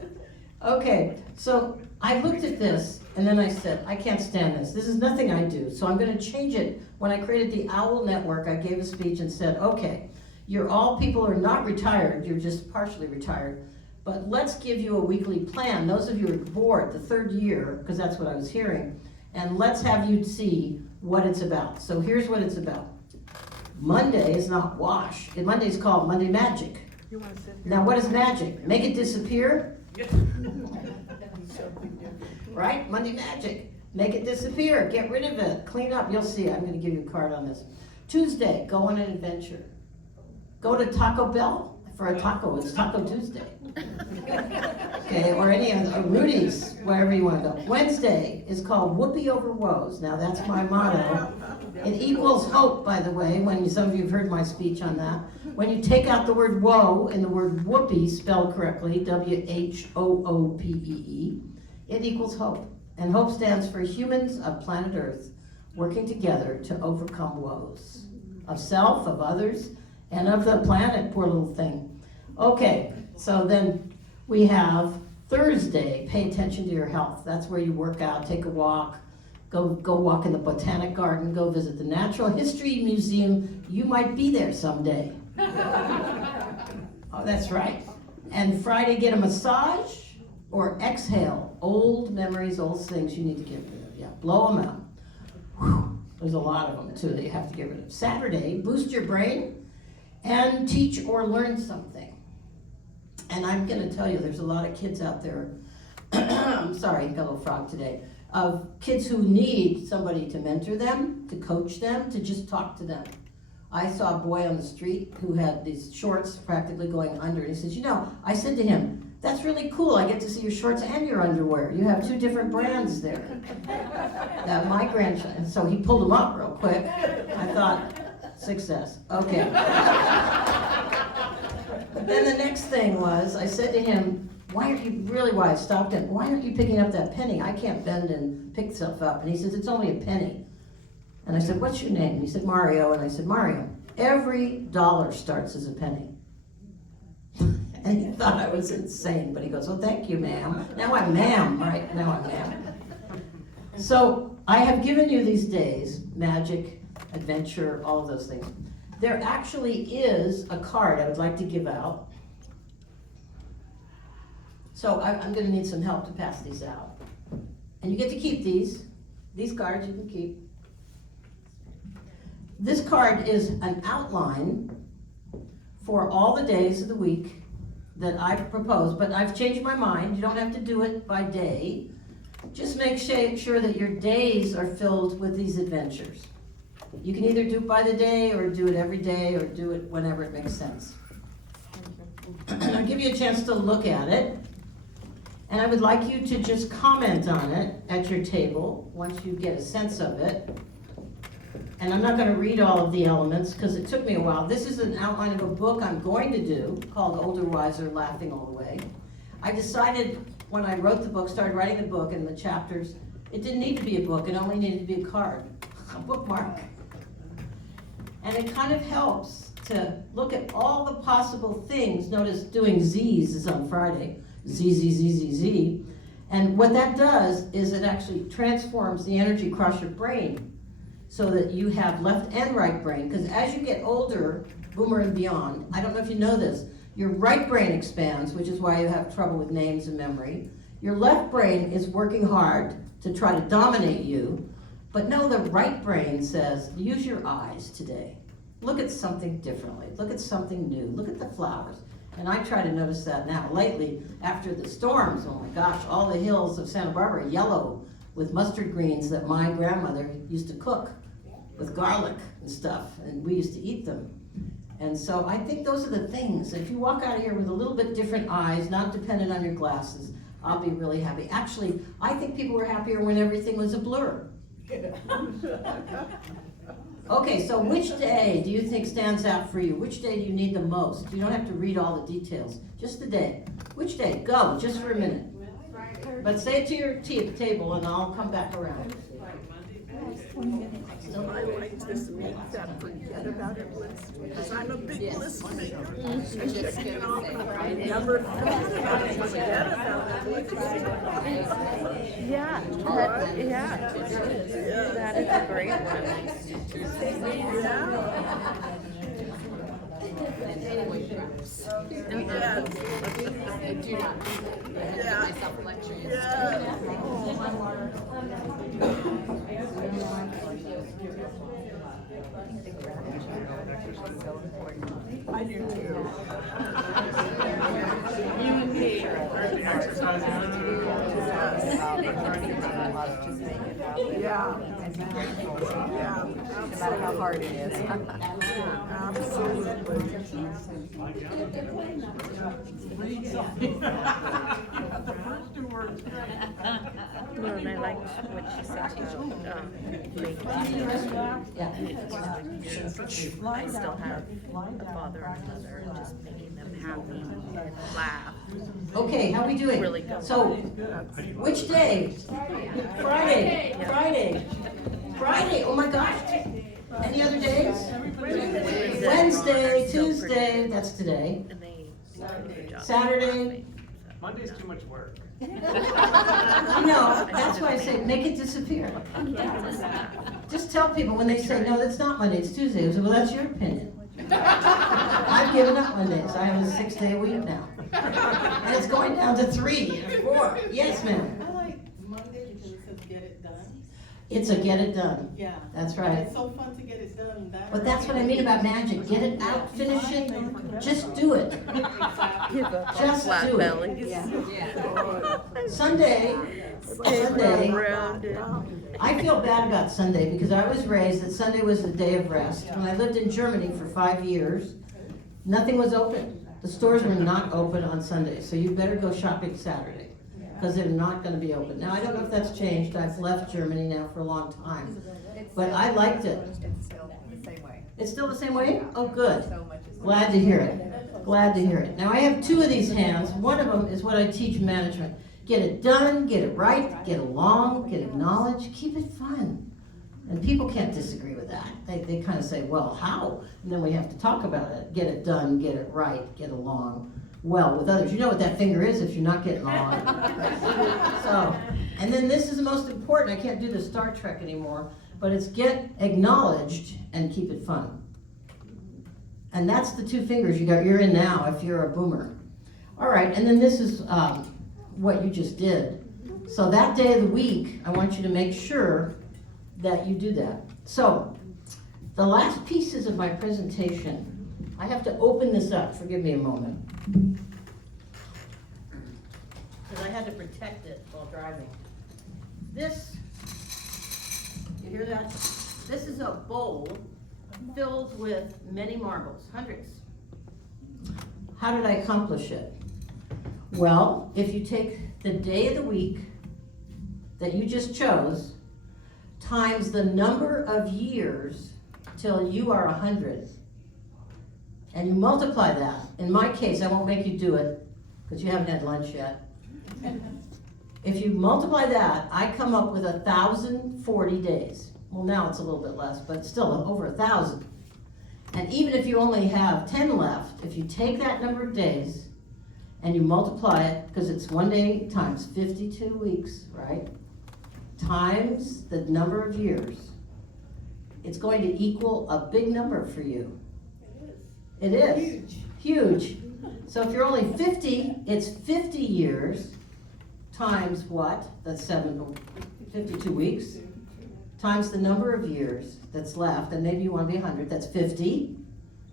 Okay, so I looked at this and then I said, I can't stand this. This is nothing I do. So I'm going to change it. When I created the OWL Network, I gave a speech and said, okay, you're all people who are not retired. You're just partially retired. But let's give you a weekly plan. Those of you who are bored, the third year, because that's what I was hearing, and let's have you see what it's about. So here's what it's about. Monday is not wash. Monday's called Monday Magic. Now what is magic? Make it disappear? Right? Monday Magic. Make it disappear. Get rid of it. Clean up. You'll see. I'm going to give you a card on this. Tuesday, go on an adventure. Go to Taco Bell for a taco. It's Taco Tuesday. Okay, or any of Rudy's, wherever you want to go. Wednesday is called Whoopee Over Woes. Now that's my motto. It equals hope, by the way, when some of you have heard my speech on that. When you take out the word woe and the word whoopee spelled correctly, W-H-O-O-P-E-E, it equals hope. And hope stands for humans of planet Earth working together to overcome woes of self, of others, and of the planet, poor little thing. Okay, so then we have Thursday, pay attention to your health. That's where you work out, take a walk, go walk in the Botanic Garden, go visit the Natural History Museum. You might be there someday. Oh, that's right. And Friday, get a massage or exhale. Old memories, old things you need to get rid of. Yeah, blow them out. Whew. There's a lot of them, too, that you have to get rid of. Saturday, boost your brain and teach or learn something. And I'm going to tell you, there's a lot of kids out there, I'm sorry, got a little frog today, of kids who need somebody to mentor them, to coach them, to just talk to them. I saw a boy on the street who had these shorts practically going under, and he says, you know, I said to him, that's really cool, I get to see your shorts and your underwear. You have two different brands there. My grandchild, and so he pulled them up real quick. I thought, success, okay. But then the next thing was, I said to him, why aren't you, really why I stopped him, why aren't you picking up that penny? I can't bend and pick stuff up. And he says, it's only a penny. And I said, what's your name? And he said, Mario. And I said, Mario, every dollar starts as a penny. And he thought I was insane, but he goes, well, thank you, ma'am. Now I'm ma'am, right? Now I'm ma'am. So I have given you these days, magic, adventure, all of those things. There actually is a card I would like to give out. So I'm going to need some help to pass these out. And you get to keep these. These cards you can keep. This card is an outline for all the days of the week that I propose, but I've changed my mind. You don't have to do it by day. just make sure that your days are filled with these adventures. You can either do it by the day, or do it every day, or do it whenever it makes sense. I'll give you a chance to look at it. And I would like you to just comment on it at your table once you get a sense of it. And I'm not going to read all of the elements because it took me a while. This is an outline of a book I'm going to do called Older, Wiser, Laughing All the Way. I decided when I wrote the book, started writing the book and the chapters, it didn't need to be a book, it only needed to be a card, a bookmark. And it kind of helps to look at all the possible things. Notice doing Z's is on Friday, Z, Z, Z, Z, Z. And what that does is it actually transforms the energy across your brain so that you have left and right brain. Because as you get older, boomer and beyond, I don't know if you know this, your right brain expands, which is why you have trouble with names and memory. Your left brain is working hard to try to dominate you, but no, the right brain says, use your eyes today. Look at something differently. Look at something new. Look at the flowers. And I try to notice that now. Lately, after the storms, oh my gosh, all the hills of Santa Barbara are yellow with mustard greens that my grandmother used to cook with garlic and stuff, and we used to eat them. And so I think those are the things. If you walk out of here with a little bit different eyes, not dependent on your glasses, I'll be really happy. Actually, I think people were happier when everything was a blur. Okay, so which day do you think stands out for you? Which day do you need the most? You don't have to read all the details, just the day. Which day? Go, just for a minute. But say it to your table and I'll come back around. I like this make that forget about it list, because I'm a big list maker. And checking it off, and I never thought about it, forget about it. Yeah, that is a great one. I do not. Yeah. Myself a lecture. Yeah. I do too. You and me. Yeah. Yeah. No matter how hard it is. Well, and I liked what she said about I still have a father and a mother, and just making them happy and laugh. Okay, how we doing? Really good. So, which day? Friday. Friday, oh my gosh. Any other days? Wednesday, Tuesday, that's today. And they do a good job. Saturday. Monday's too much work. You know, that's why I say make it disappear. Just tell people when they say, no, that's not Monday, it's Tuesday. I say, well, that's your opinion. I've given up Mondays. I have a 6-day week now. And it's going down to 3 and 4. Yes, ma'am. I like Monday because it says get it done. It's a get it done. Yeah. That's right. It's so fun to get it done. But that's what I mean about magic. Get it out, finish it, just do it. Give up Just flat do it. bellies. Sunday, Rounded. I feel bad about Sunday because I was raised that Sunday was the day of rest. When I lived in Germany for 5 years, nothing was open. The stores were not open on Sunday, so you better go shopping Saturday because they're not going to be open. Now, I don't know if that's changed. I've left Germany now for a long time, but I liked it. It's still the same way. It's still the same way? Oh, good. So much is. Glad to hear it. Glad to hear it. Now, I have 2 of these hands. One of them is what I teach management. Get it done, get it right, get along, get acknowledged, keep it fun. And people can't disagree with that. They kind of say, well, how? And then we have to talk about it. Get it done, get it right, get along well with others. You know what that finger is if you're not getting along. So, and then this is the most important. I can't do the Star Trek anymore, but it's get acknowledged and keep it fun. And that's the 2 fingers you're in now if you're a boomer. All right, and then this is what you just did. So that day of the week, I want you to make sure that you do that. So, the last pieces of my presentation, I have to open this up. Forgive me a moment. Because I had to protect it while driving. This, you hear that? This is a bowl filled with many marbles, hundreds. How did I accomplish it? Well, if you take the day of the week that you just chose, times the number of years till you are 100, and you multiply that. In my case, I won't make you do it, because you haven't had lunch yet. If you multiply that, I come up with 1,040 days. Well, now it's a little bit less, but still over 1,000. And even if you only have 10 left, if you take that number of days and you multiply it, because it's 1 day times 52 weeks, right? Times the number of years, it's going to equal a big number for you. It is. Huge. So if you're only 50, it's 50 years times what? That's 52 weeks. Times the number of years that's left, and maybe you want to be 100, that's 50.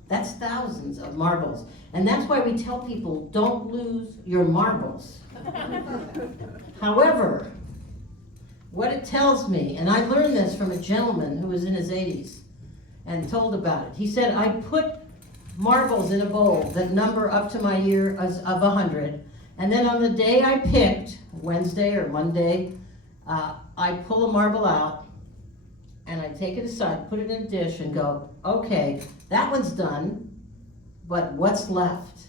That's thousands of marbles. And that's why we tell people, don't lose your marbles. However, what it tells me, and I learned this from a gentleman who was in his 80s and told about it. He said, I put marbles in a bowl that number up to my year of 100, and then on the day I picked, Wednesday or Monday, I pull a marble out, and I take it aside, put it in a dish, and go, okay, that one's done, but what's left?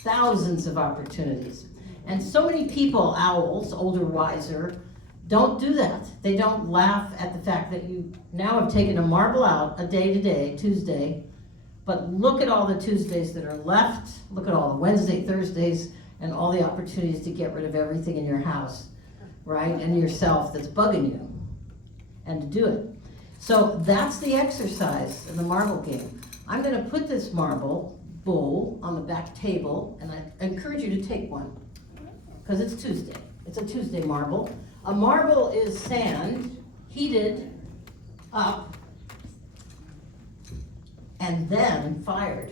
Thousands of opportunities. And so many people, owls, older, wiser, don't do that. They don't laugh at the fact that you now have taken a marble out a day today, Tuesday, but look at all the Tuesdays that are left, look at all the Wednesday, Thursdays, and all the opportunities to get rid of everything in your house, right, and yourself that's bugging you, and to do it. So that's the exercise in the marble game. I'm gonna put this marble bowl on the back table, and I encourage you to take one, because it's Tuesday. It's a Tuesday marble. A marble is sand heated up and then fired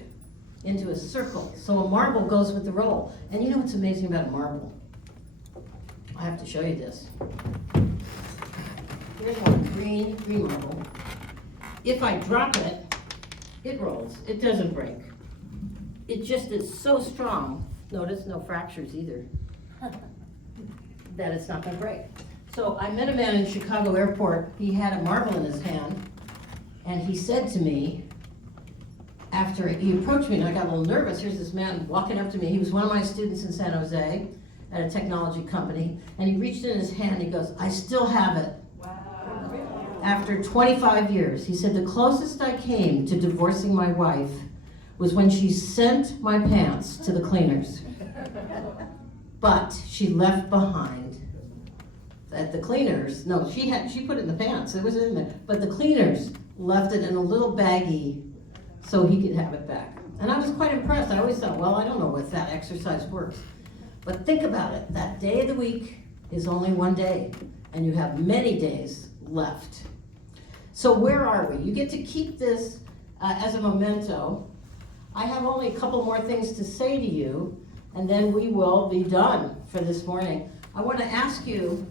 into a circle. So a marble goes with the roll. And you know what's amazing about a marble? I have to show you this. Here's one, green marble. If I drop it, it rolls. It doesn't break. It just is so strong. Notice no fractures either. That it's not gonna break. So I met a man in Chicago airport. He had a marble in his hand, and he said to me, after he approached me, and I got a little nervous. Here's this man walking up to me. He was one of my students in San Jose at a technology company, and he reached in his hand, he goes, I still have it. Wow. After 25 years, he said, the closest I came to divorcing my wife was when she sent my pants to the cleaners. But she left behind at the cleaners, no, she put it in the pants, it was in there, but the cleaners left it in a little baggie so he could have it back. And I was quite impressed. I always thought, well, I don't know if that exercise works. But think about it, that day of the week is only 1 day, and you have many days left. So where are we? You get to keep this as a memento. I have only a couple more things to say to you, and then we will be done for this morning. I want to ask you,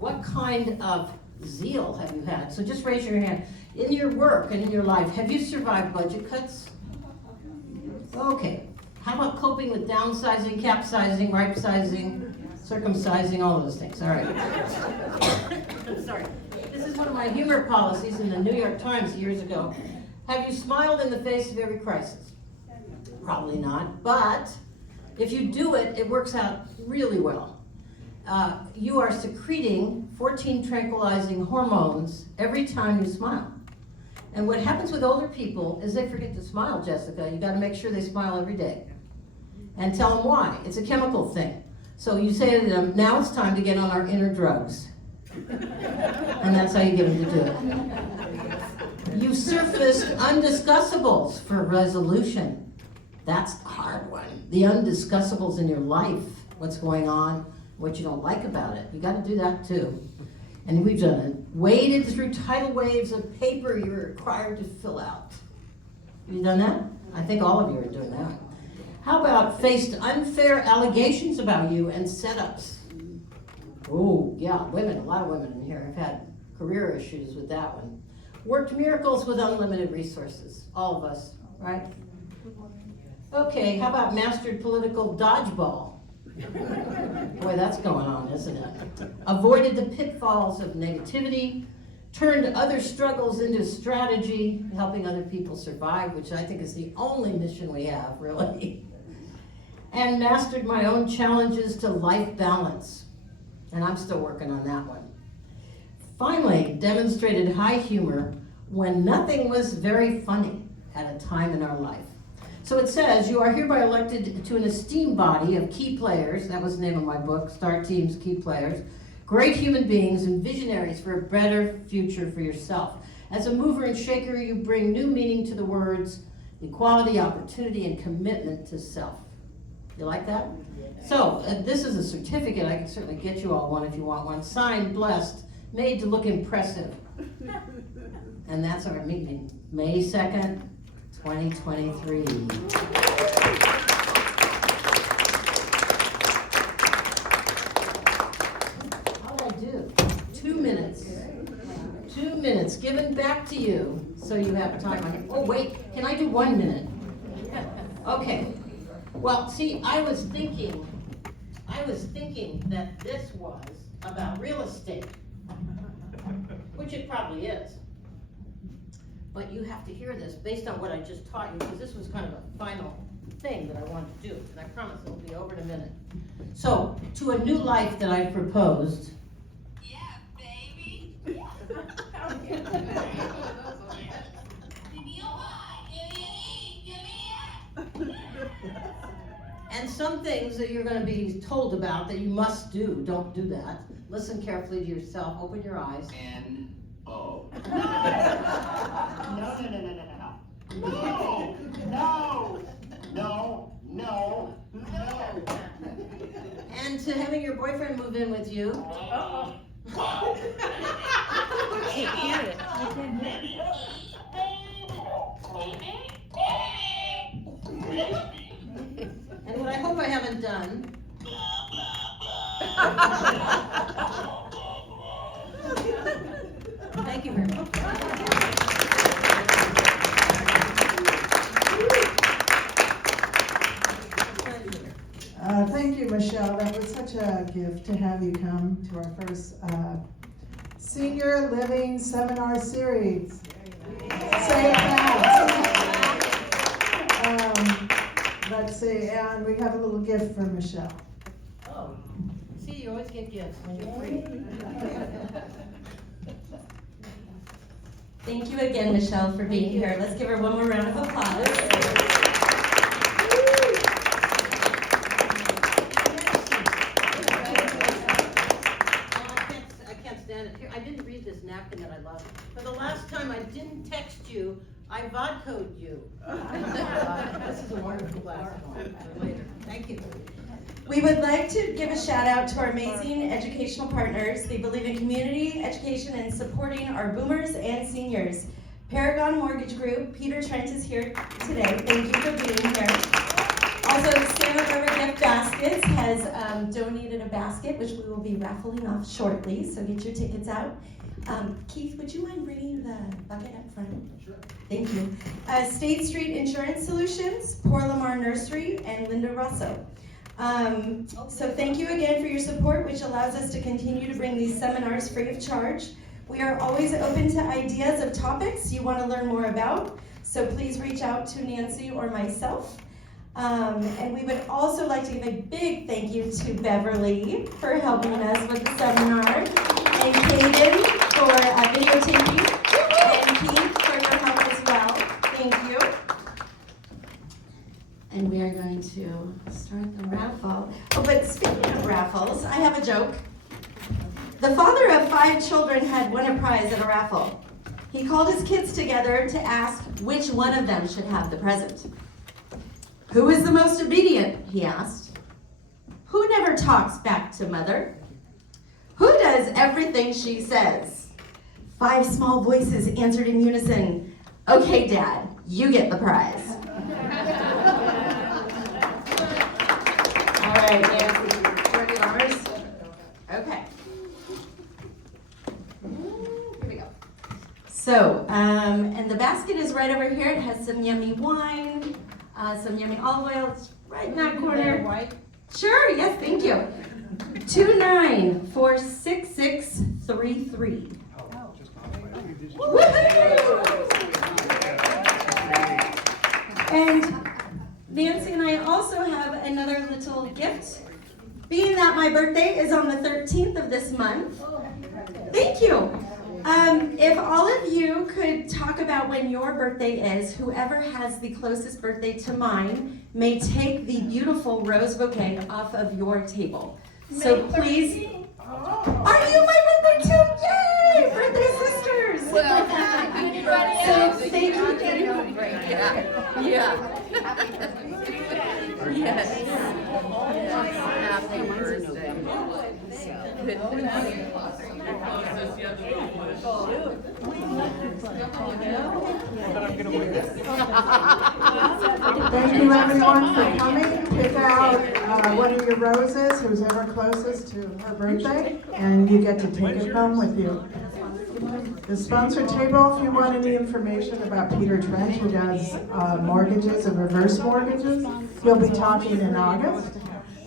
what kind of zeal have you had? So just raise your hand. In your work and in your life, have you survived budget cuts? Okay. How about coping with downsizing, capsizing, right-sizing, circumcising, all of those things? All right. Sorry. This is one of my humor policies in the New York Times years ago. Have you smiled in the face of every crisis? Probably not, but if you do it, it works out really well. You are secreting 14 tranquilizing hormones every time you smile. And what happens with older people is they forget to smile, Jessica. You gotta make sure they smile every day. And tell them why. It's a chemical thing. So you say to them, now it's time to get on our inner drugs. And that's how you get them to do it. You've surfaced undiscussables for resolution. That's the hard one. The undiscussables in your life, what's going on, what you don't like about it. You gotta do that too. And we've done it. Waded through tidal waves of paper you're required to fill out. Have you done that? I think all of you are doing that. How about faced unfair allegations about you and setups? Oh, yeah, women, a lot of women in here have had career issues with that one. Worked miracles with unlimited resources, all of us, right? Okay, how about mastered political dodgeball? Boy, that's going on, isn't it? Avoided the pitfalls of negativity, turned other struggles into strategy, helping other people survive, which I think is the only mission we have, really. And mastered my own challenges to life balance. And I'm still working on that one. Finally, demonstrated high humor when nothing was very funny at a time in our life. So it says, you are hereby elected to an esteemed body of key players, that was the name of my book, Star Team's Key Players, great human beings and visionaries for a better future for yourself. As a mover and shaker, you bring new meaning to the words equality, opportunity, and commitment to self. You like that? So, this is a certificate. I can certainly get you all one if you want one. Signed, blessed, made to look impressive. And that's our meeting, May 2nd, 2023. How'd I do? 2 minutes. 2 minutes given back to you, so you have time. Oh, wait, can I do 1 minute? Okay. Well, see, I was thinking that this was about real estate, which it probably is. But you have to hear this based on what I just taught you, because this was kind of a final thing that I wanted to do, and I promise it will be over in a minute. So, to a new life that I've proposed. Yeah, baby. And some things that you're going to be told about that you must do, don't do that. Listen carefully to yourself, open your eyes. N-O. No. And to having your boyfriend move in with you. Can't hear it. You can hear it. And what I hope I haven't done. Thank you very much. Thank you, Michelle. That was such a gift to have you come to our first Senior Living Seminar Series. Say it fast. Let's see, and we have a little gift for Michelle. Oh, see, you always get gifts when you're free. Thank you again, Michelle, for being here. Let's give her one more round of applause. I didn't read this napkin that I love. For the last time I didn't text you, I vodka'd you. This is a wonderful glass for later. Thank you. We would like to give a shout out to our amazing educational partners. They believe in community education and supporting our boomers and seniors. Paragon Mortgage Group, Peter Trent is here today. Thank you for being here. Also, Santa River Gift Baskets has donated a basket, which we will be raffling off shortly, so get your tickets out. Keith, would you mind bringing the bucket up front? Sure. Thank you. State Street Insurance Solutions, Poor Lamar Nursery, and Linda Russo. So thank you again for your support, which allows us to continue to bring these seminars free of charge. We are always open to ideas of topics you want to learn more about, so please reach out to Nancy or myself. And we would also like to give a big thank you to Beverly for helping us with the seminar, and Kaden for videotaping, and Keith for your help as well. Thank you. And we are going to start the raffle. Oh, but speaking of raffles, I have a joke. The father of 5 children had won a prize at a raffle. He called his kids together to ask which one of them should have the present. Who is the most obedient? He asked. Who never talks back to mother? Who does everything she says? 5 small voices answered in unison. Okay, Dad, you get the prize. right, Nancy, ready, Lars? Okay. Here we go. So, and the basket is right over here. It has some yummy wine, some yummy olive oil. It's right in that corner. White? Sure, yes, thank you. 2946633. And Nancy and I also have another little gift. Being that my birthday is on the 13th of this month. Thank you. If all of you could talk about when your birthday is, whoever has the closest birthday to mine may take the beautiful rose bouquet off of your table. So please. Are you my birthday too? Yay! Birthday sisters! So thank you. Yeah. Yes. Happy birthday. Thank you everyone for coming. Pick out one of your roses, who's ever closest to her birthday, and you get to take it home with you. The sponsor table, if you want any information about Peter Trent, who does mortgages and reverse mortgages, he'll be talking in August.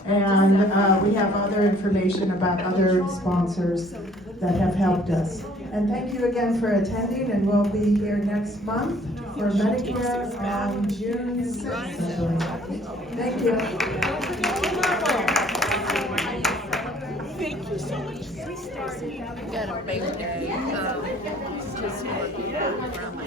And we have other information about other sponsors that have helped us. And thank you again for attending, and we'll be here next month for Medicare on June 6th, I believe. Thank you. Thank you so much. Got a big day. Just working around my